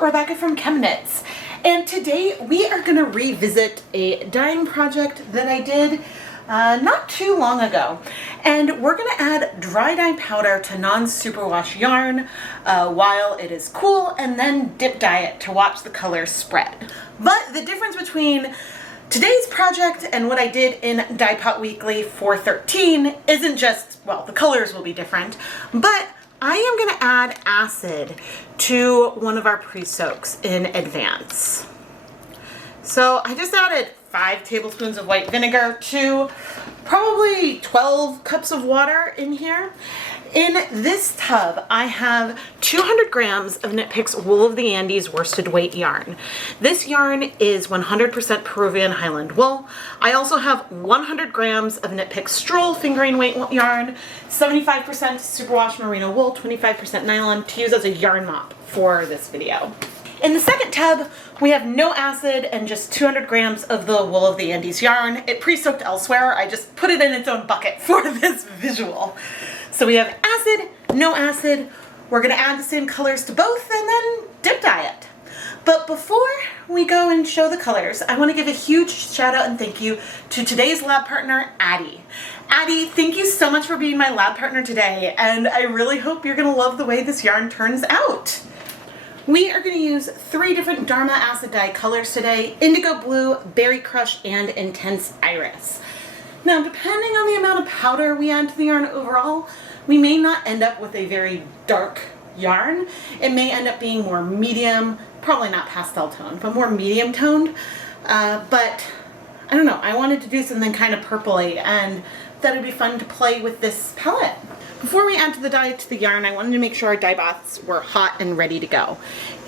Rebecca from ChemKnits, and today we are going to revisit a dyeing project that I did not too long ago. And we're going to add dry dye powder to non-superwash yarn while it is cool, and then dip dye it to watch the colors spread. But the difference between today's project and what I did in Dyepot Weekly 413 isn't just, well, the colors will be different, but I am going to add acid to one of our pre-soaks in advance. So I just added 5 tablespoons of white vinegar to probably 12 cups of water in here. In this tub, I have 200 grams of Knit Picks Wool of the Andes worsted weight yarn. This yarn is 100% Peruvian Highland wool. I also have 100 grams of Knit Picks Stroll fingering weight yarn, 75% superwash merino wool, 25% nylon, to use as a yarn mop for this video. In the second tub, we have no acid and just 200 grams of the Wool of the Andes yarn. It pre-soaked elsewhere. I just put it in its own bucket for this visual. So we have acid, no acid. We're going to add the same colors to both and then dip dye it. But before we go and show the colors, I want to give a huge shout out and thank you to today's lab partner, Addie. Addie, thank you so much for being my lab partner today, and I really hope you're going to love the way this yarn turns out. We are going to use 3 different Dharma acid dye colors today: Indigo Blue, Berry Crush, and Intense Iris. Now, depending on the amount of powder we add to the yarn overall, we may not end up with a very dark yarn. It may end up being more medium, probably not pastel toned, but more medium toned. But I don't know, I wanted to do something kind of purpley, and thought it'd be fun to play with this palette. Before we add the dye to the yarn, I wanted to make sure our dye baths were hot and ready to go.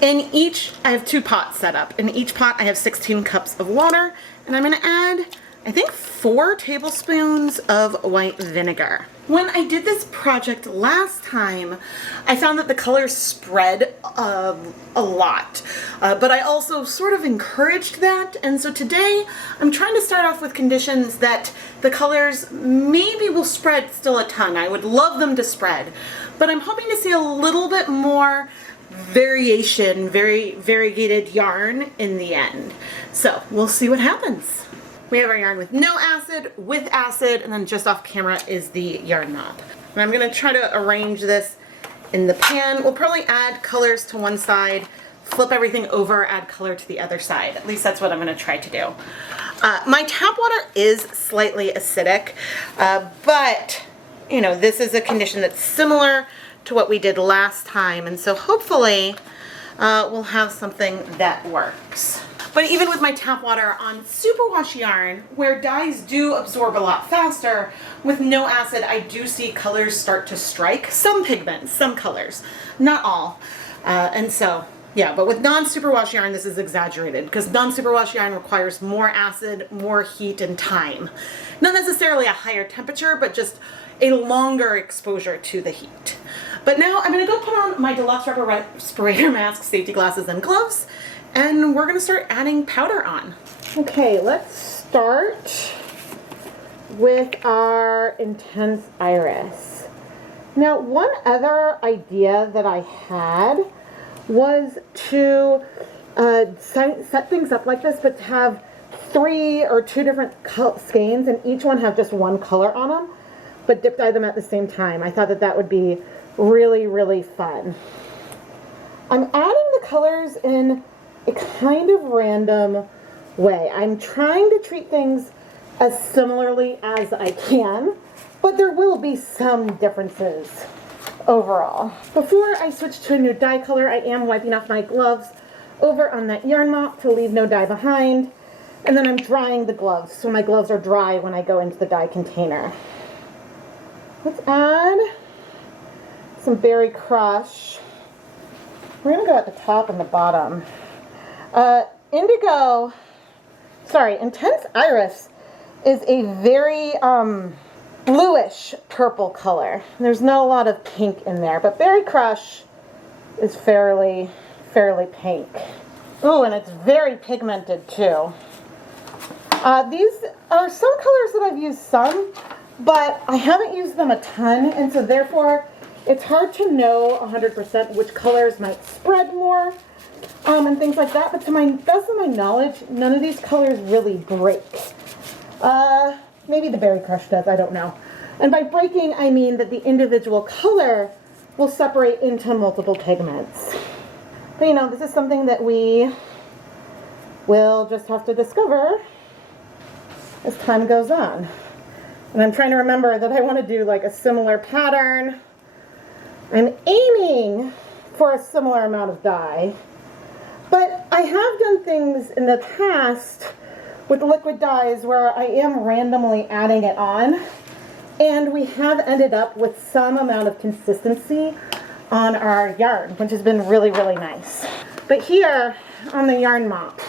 In each, I have 2 pots set up. In each pot, I have 16 cups of water, and I'm going to add, I think, 4 tablespoons of white vinegar. When I did this project last time, I found that the colors spread a lot, but I also sort of encouraged that, and so today I'm trying to start off with conditions that the colors maybe will spread still a ton. I would love them to spread, but I'm hoping to see a little bit more variation, very variegated yarn in the end. So we'll see what happens. We have our yarn with no acid, with acid, and then just off camera is the yarn mop. And I'm going to try to arrange this in the pan. We'll probably add colors to one side, flip everything over, add color to the other side. At least that's what I'm going to try to do. My tap water is slightly acidic, but you know, this is a condition that's similar to what we did last time, and so hopefully we'll have something that works. But even with my tap water on superwash yarn, where dyes do absorb a lot faster, with no acid I do see colors start to strike. Some pigments, some colors, not all. And so, yeah, but with non-superwash yarn this is exaggerated, because non-superwash yarn requires more acid, more heat, and time. Not necessarily a higher temperature, but just a longer exposure to the heat. But now I'm going to go put on my deluxe rubber respirator mask, safety glasses, and gloves, and we're going to start adding powder on. Okay, let's start with our Intense Iris. Now, one other idea that I had was to set things up like this, but to have 3 or 2 different skeins, and each one have just one color on them, but dip dye them at the same time. I thought that that would be really, really fun. I'm adding the colors in a kind of random way. I'm trying to treat things as similarly as I can, but there will be some differences overall. Before I switch to a new dye color, I am wiping off my gloves over on that yarn mop to leave no dye behind, and then I'm drying the gloves so my gloves are dry when I go into the dye container. Let's add some Berry Crush. We're going to go at the top and the bottom. Intense Iris is a very bluish purple color. There's not a lot of pink in there, but Berry Crush is fairly pink. Oh, and it's very pigmented too. These are some colors that I've used some, but I haven't used them a ton, and so therefore It's hard to know 100% which colors might spread more and things like that, but to my best of my knowledge, none of these colors really break. Maybe the Berry Crush does, I don't know. And by breaking, I mean that the individual color will separate into multiple pigments. But you know, this is something that we will just have to discover as time goes on. And I'm trying to remember that I want to do like a similar pattern. I'm aiming for a similar amount of dye, but I have done things in the past with liquid dyes where I am randomly adding it on, and we have ended up with some amount of consistency on our yarn, which has been really, really nice. But here on the yarn mop,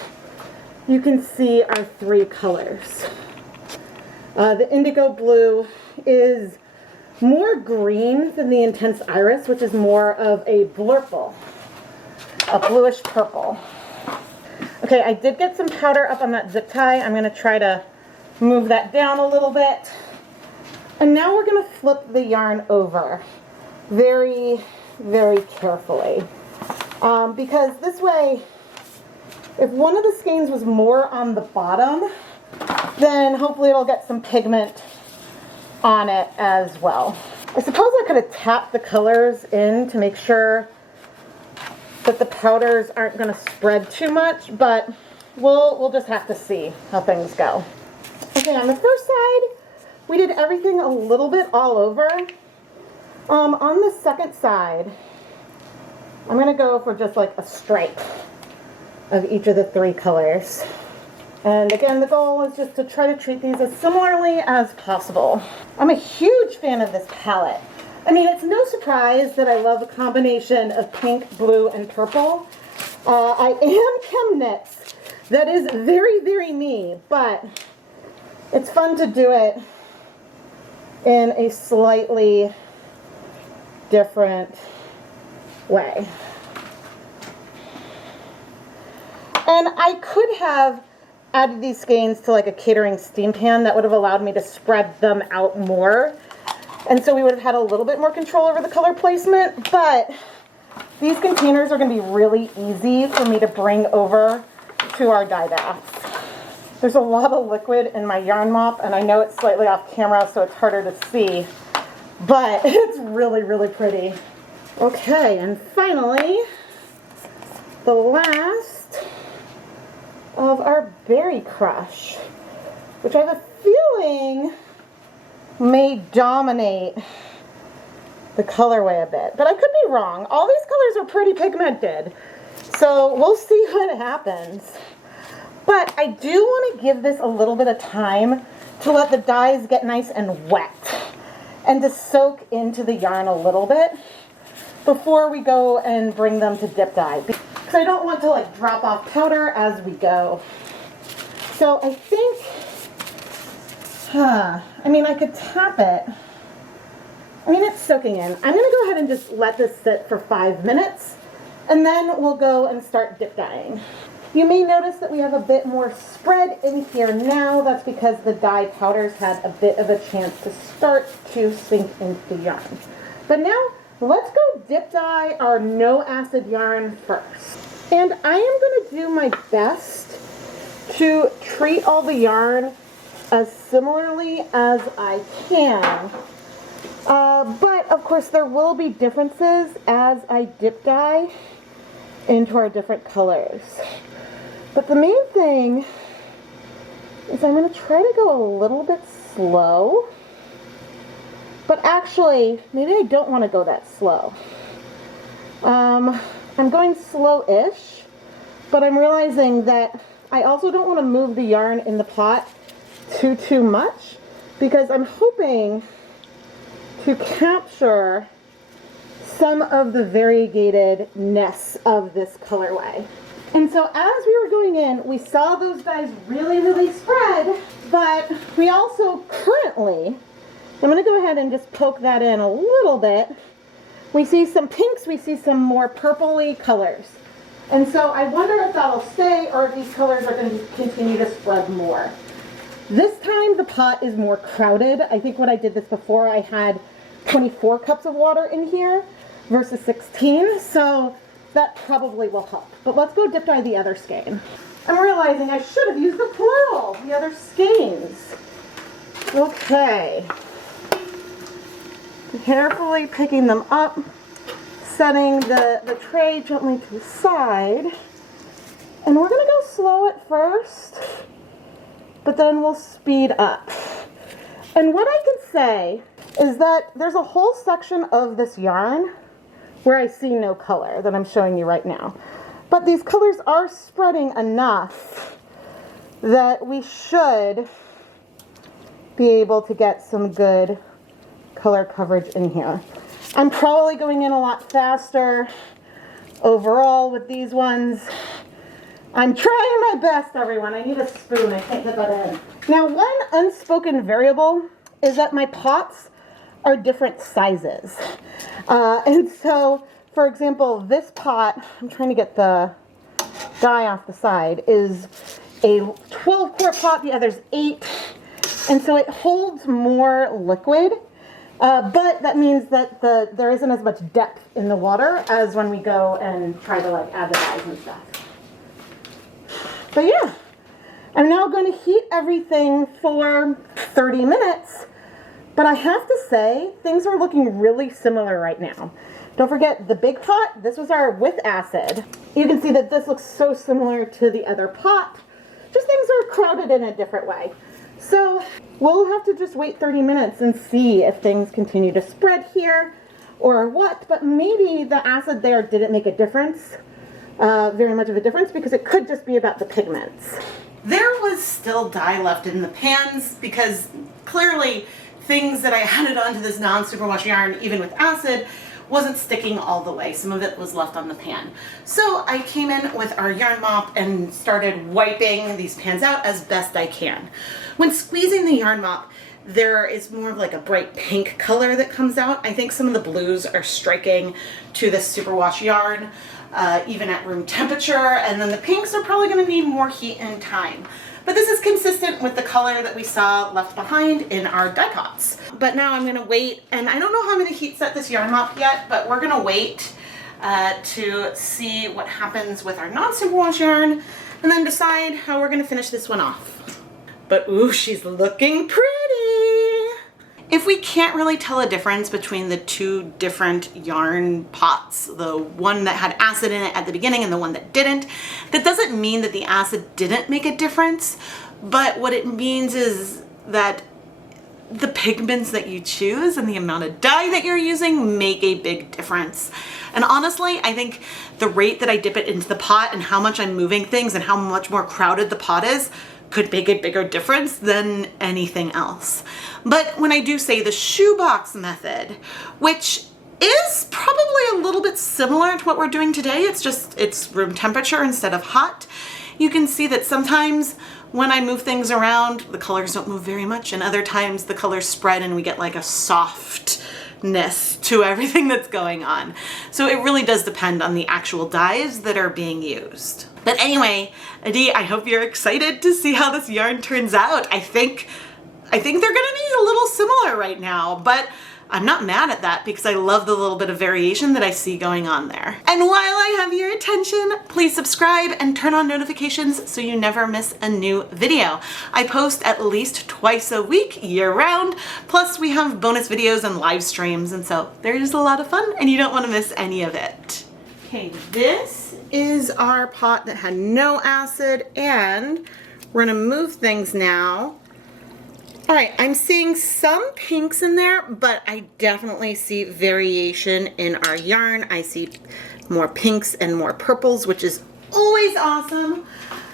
you can see our three colors. The indigo blue is more green than the intense iris, which is more of a blurple, a bluish purple. Okay, I did get some powder up on that zip tie. I'm going to try to move that down a little bit. And now we're going to flip the yarn over very, very carefully. Because this way, if one of the skeins was more on the bottom, then hopefully it'll get some pigment on it as well. I suppose I could have tapped the colors in to make sure that the powders aren't going to spread too much, but we'll just have to see how things go. Okay, on the first side, we did everything a little bit all over. On the second side, I'm going to go for just like a stripe of each of the three colors. And again, the goal is just to try to treat these as similarly as possible. I'm a huge fan of this palette. I mean, it's no surprise that I love a combination of pink, blue, and purple. I am ChemKnits. That is very, very me, but it's fun to do it in a slightly different way. And I could have added these skeins to like a catering steam pan. That would have allowed me to spread them out more. And so we would have had a little bit more control over the color placement, but these containers are going to be really easy for me to bring over to our dye baths. There's a lot of liquid in my yarn mop, and I know it's slightly off camera, so it's harder to see, but it's really, really pretty. Okay, and finally, the last of our Berry Crush, which I have a feeling may dominate the colorway a bit, but I could be wrong. All these colors are pretty pigmented, so we'll see what happens. But I do want to give this a little bit of time to let the dyes get nice and wet and to soak into the yarn a little bit before we go and bring them to dip dye, because I don't want to like drop off powder as we go. So I think, I mean, I could tap it. I mean, it's soaking in. I'm going to go ahead and just let this sit for 5 minutes, and then we'll go and start dip dyeing. You may notice that we have a bit more spread in here now. That's because the dye powders had a bit of a chance to start to sink into the yarn. But now, let's go dip dye our no acid yarn first. And I am going to do my best to treat all the yarn as similarly as I can. But of course there will be differences as I dip dye into our different colors. But the main thing is I'm going to try to go a little bit slow. But actually, maybe I don't want to go that slow. I'm going slow-ish, but I'm realizing that I also don't want to move the yarn in the pot too much, because I'm hoping to capture some of the variegatedness of this colorway. And so as we were going in, we saw those dyes really, really spread, but we also currently, I'm going to go ahead and just poke that in a little bit. We see some pinks, we see some more purpley colors. And so I wonder if that'll stay or if these colors are going to continue to spread more. This time the pot is more crowded. I think when I did this before, I had 24 cups of water in here versus 16, so that probably will help. But let's go dip dye the other skein. I'm realizing I should have used the plural, the other skeins. Okay. Carefully picking them up, setting the tray gently to the side. And we're gonna go slow at first, but then we'll speed up. And what I can say is that there's a whole section of this yarn where I see no color that I'm showing you right now. But these colors are spreading enough that we should be able to get some good color coverage in here. I'm probably going in a lot faster overall with these ones. I'm trying my best, everyone. I need a spoon. I can't get that in. Now, one unspoken variable is that my pots are different sizes. And so, for example, this pot, I'm trying to get the dye off the side, is a 12-quart pot. The other's 8. And so it holds more liquid. But that means that there isn't as much depth in the water as when we go and try to like add the dyes and stuff. But yeah, I'm now going to heat everything for 30 minutes. But I have to say, things are looking really similar right now. Don't forget the big pot, this was our with acid. You can see that this looks so similar to the other pot. Just things are crowded in a different way. So we'll have to just wait 30 minutes and see if things continue to spread here or what. But maybe the acid there didn't make a difference, very much of a difference, because it could just be about the pigments. There was still dye left in the pans because clearly things that I added onto this non-superwash yarn, even with acid, wasn't sticking all the way. Some of it was left on the pan. So I came in with our yarn mop and started wiping these pans out as best I can. When squeezing the yarn mop, there is more of like a bright pink color that comes out. I think some of the blues are striking to this superwash yarn, even at room temperature, and then the pinks are probably gonna need more heat and time. But this is consistent with the color that we saw left behind in our dye pots. But now I'm gonna wait, and I don't know how I'm gonna heat set this yarn mop yet, but we're gonna wait to see what happens with our non-superwash yarn, and then decide how we're gonna finish this one off. But ooh, she's looking pretty. If we can't really tell a difference between the two different yarn pots, the one that had acid in it at the beginning and the one that didn't, that doesn't mean that the acid didn't make a difference, but what it means is that the pigments that you choose and the amount of dye that you're using make a big difference. And honestly, I think the rate that I dip it into the pot and how much I'm moving things and how much more crowded the pot is could make a bigger difference than anything else. But when I do say the shoebox method, which is probably a little bit similar to what we're doing today, it's room temperature instead of hot, you can see that sometimes when I move things around, the colors don't move very much, and other times the colors spread and we get like a softness to everything that's going on. So it really does depend on the actual dyes that are being used. But anyway, Adi, I hope you're excited to see how this yarn turns out. I think they're gonna be a little similar right now, but I'm not mad at that because I love the little bit of variation that I see going on there. And while I have your attention, please subscribe and turn on notifications so you never miss a new video. I post at least twice a week, year round, plus we have bonus videos and live streams, and so they're just a lot of fun and you don't want to miss any of it. Okay, this is our pot that had no acid, and we're gonna move things now. All right, I'm seeing some pinks in there, but I definitely see variation in our yarn. I see more pinks and more purples, which is always awesome.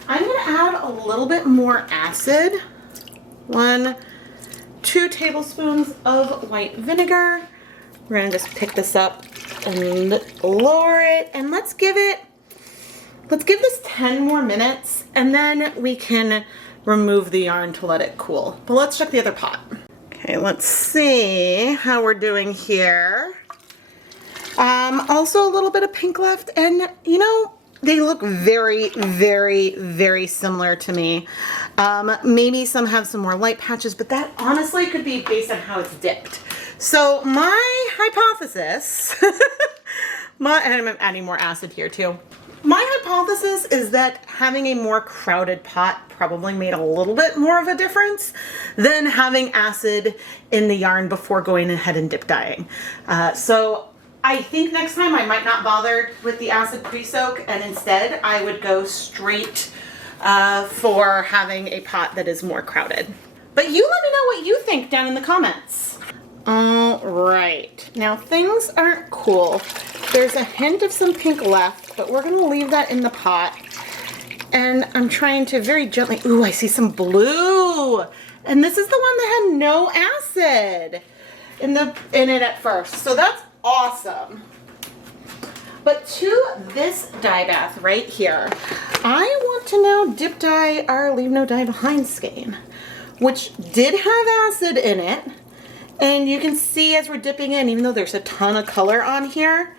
I'm gonna add a little bit more acid. 2 tablespoons of white vinegar. We're gonna just pick this up and lower it, and let's give this 10 more minutes, and then we can remove the yarn to let it cool. But let's check the other pot. Okay, let's see how we're doing here. Also a little bit of pink left, and you know, they look very, very, very similar to me. Maybe some have some more light patches, but that honestly could be based on how it's dipped. So my hypothesis, and I'm adding more acid here too. My hypothesis is that having a more crowded pot probably made a little bit more of a difference than having acid in the yarn before going ahead and dip dyeing. So I think next time I might not bother with the acid pre-soak, and instead I would go straight for having a pot that is more crowded. But you let me know what you think down in the comments. All right, now things aren't cool. There's a hint of some pink left, but we're gonna leave that in the pot. And I'm trying to very gently, ooh, I see some blue. And this is the one that had no acid in it at first. So that's awesome. But to this dye bath right here, I want to now dip dye our Leave No Dye Behind skein, which did have acid in it. And you can see as we're dipping in, even though there's a ton of color on here,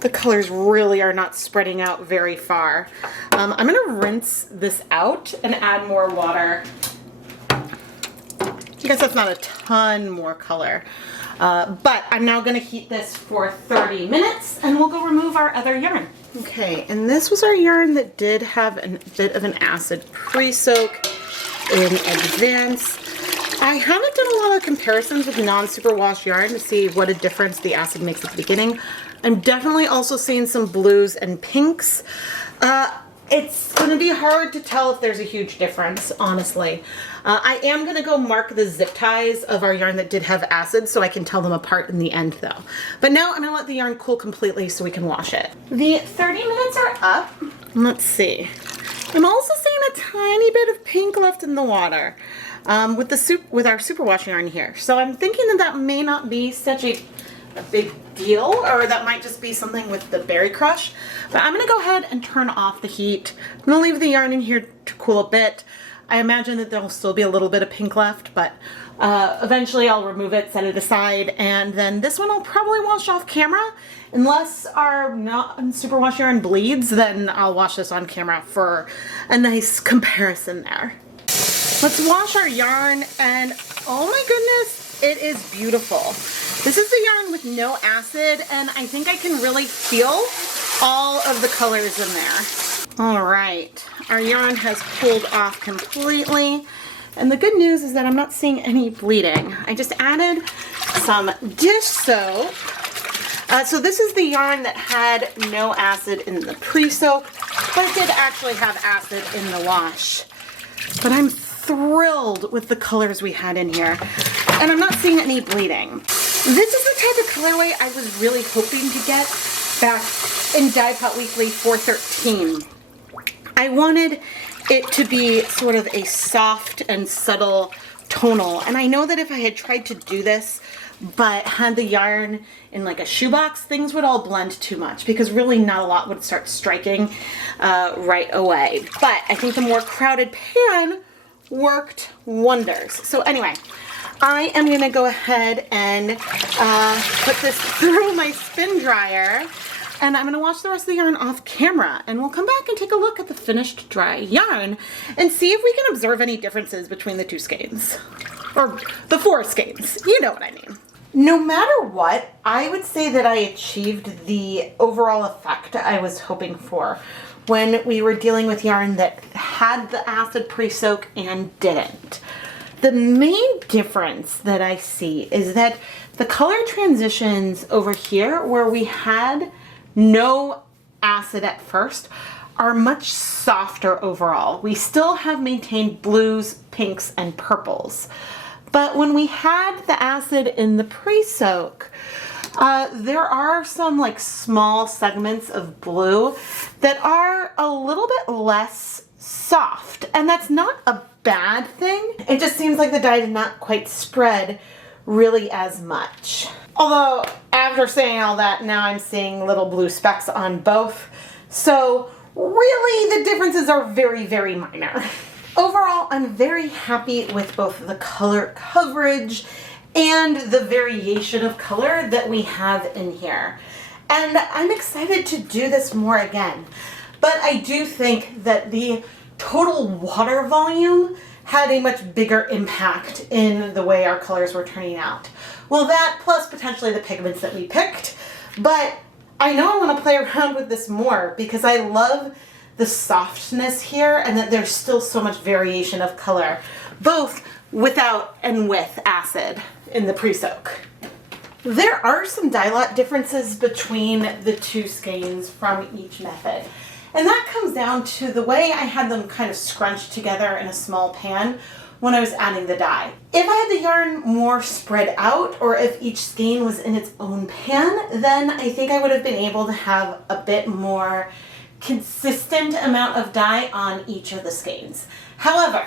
the colors really are not spreading out very far. I'm gonna rinse this out and add more water. I guess that's not a ton more color. But I'm now gonna heat this for 30 minutes and we'll go remove our other yarn. Okay, and this was our yarn that did have a bit of an acid pre-soak in advance. I haven't done a lot of comparisons with non-superwash yarn to see what a difference the acid makes at the beginning. I'm definitely also seeing some blues and pinks. It's gonna be hard to tell if there's a huge difference, honestly. I am gonna go mark the zip ties of our yarn that did have acid so I can tell them apart in the end though. But now I'm gonna let the yarn cool completely so we can wash it. The 30 minutes are up. Let's see. I'm also seeing a tiny bit of pink left in the water with our superwash yarn here. So I'm thinking that may not be such a big deal, or that might just be something with the berry crush. But I'm gonna go ahead and turn off the heat. I'm gonna leave the yarn in here to cool a bit. I imagine that there'll still be a little bit of pink left, but eventually I'll remove it, set it aside, and then this one I'll probably wash off camera. Unless our non-superwash yarn bleeds, then I'll wash this on camera for a nice comparison there. Let's wash our yarn, and oh my goodness, it is beautiful. This is the yarn with no acid, and I think I can really feel all of the colors in there. All right, our yarn has cooled off completely, and the good news is that I'm not seeing any bleeding. I just added some dish soap. So this is the yarn that had no acid in the pre-soak, but it did actually have acid in the wash. But I'm thrilled with the colors we had in here, and I'm not seeing any bleeding. This is the type of colorway I was really hoping to get back in Dyepot Weekly 413. I wanted it to be sort of a soft and subtle tonal, and I know that if I had tried to do this but had the yarn in like a shoebox, things would all blend too much because really not a lot would start striking right away. But I think the more crowded pan worked wonders. So anyway, I am gonna go ahead and put this through my spin dryer, and I'm gonna wash the rest of the yarn off camera, and we'll come back and take a look at the finished dry yarn and see if we can observe any differences between the two skeins. Or the 4 skeins, you know what I mean. No matter what, I would say that I achieved the overall effect I was hoping for when we were dealing with yarn that had the acid pre-soak and didn't. The main difference that I see is that the color transitions over here where we had no acid at first are much softer overall. We still have maintained blues, pinks, and purples. But when we had the acid in the pre-soak, there are some like small segments of blue that are a little bit less soft, and that's not a bad thing. It just seems like the dye did not quite spread really as much. Although after saying all that, now I'm seeing little blue specks on both. So really the differences are very, very minor. Overall, I'm very happy with both the color coverage and the variation of color that we have in here. And I'm excited to do this more again. But I do think that the total water volume had a much bigger impact in the way our colors were turning out. Well, that plus potentially the pigments that we picked, but I know I want to play around with this more because I love the softness here and that there's still so much variation of color, both without and with acid in the Presoak. There are some dye lot differences between the two skeins from each method. And that comes down to the way I had them kind of scrunched together in a small pan when I was adding the dye. If I had the yarn more spread out, or if each skein was in its own pan, then I think I would have been able to have a bit more consistent amount of dye on each of the skeins. However,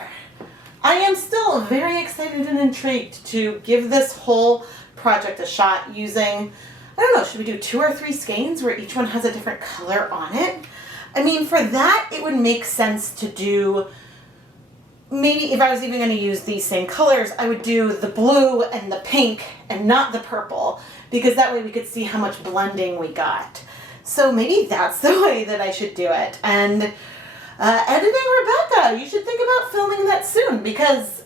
I am still very excited and intrigued to give this whole project a shot using, I don't know, should we do 2 or 3 skeins where each one has a different color on it? I mean, for that, it would make sense to do, maybe if I was even going to use these same colors, I would do the blue and the pink and not the purple, because that way we could see how much blending we got. So maybe that's the way that I should do it. And editing Rebecca, you should think about filming that soon, because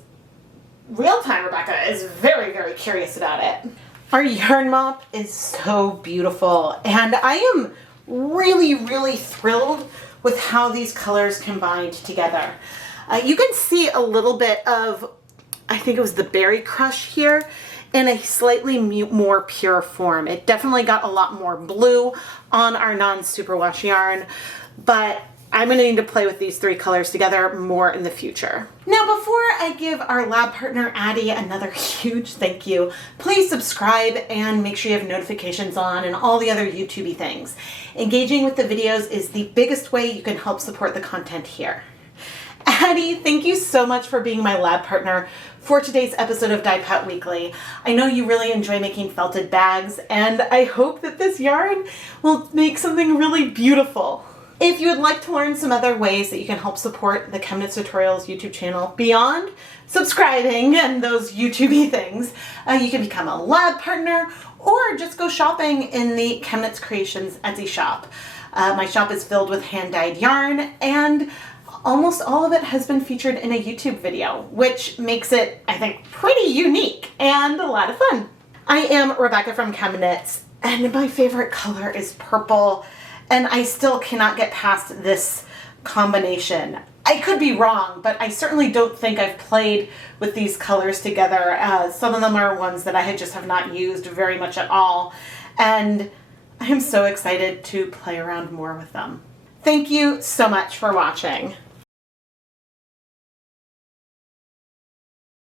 real-time Rebecca is very, very curious about it. Our yarn mop is so beautiful, and I am really, really thrilled with how these colors combined together. You can see a little bit of, I think it was the Berry Crush here, in a slightly more pure form. It definitely got a lot more blue on our non-superwash yarn, but I'm going to need to play with these 3 colors together more in the future. Now, before I give our lab partner Addie another huge thank you, please subscribe and make sure you have notifications on and all the other YouTubey things. Engaging with the videos is the biggest way you can help support the content here. Addie, thank you so much for being my lab partner for today's episode of Dyepot Weekly. I know you really enjoy making felted bags, and I hope that this yarn will make something really beautiful. If you would like to learn some other ways that you can help support the ChemKnits Tutorials YouTube channel beyond subscribing and those YouTubey things, you can become a lab partner or just go shopping in the ChemKnits Creations Etsy shop. My shop is filled with hand-dyed yarn, and almost all of it has been featured in a YouTube video, which makes it, I think, pretty unique and a lot of fun. I am Rebecca from ChemKnits, and my favorite color is purple. And I still cannot get past this combination. I could be wrong, but I certainly don't think I've played with these colors together. Some of them are ones that I just have not used very much at all. And I'm so excited to play around more with them. Thank you so much for watching.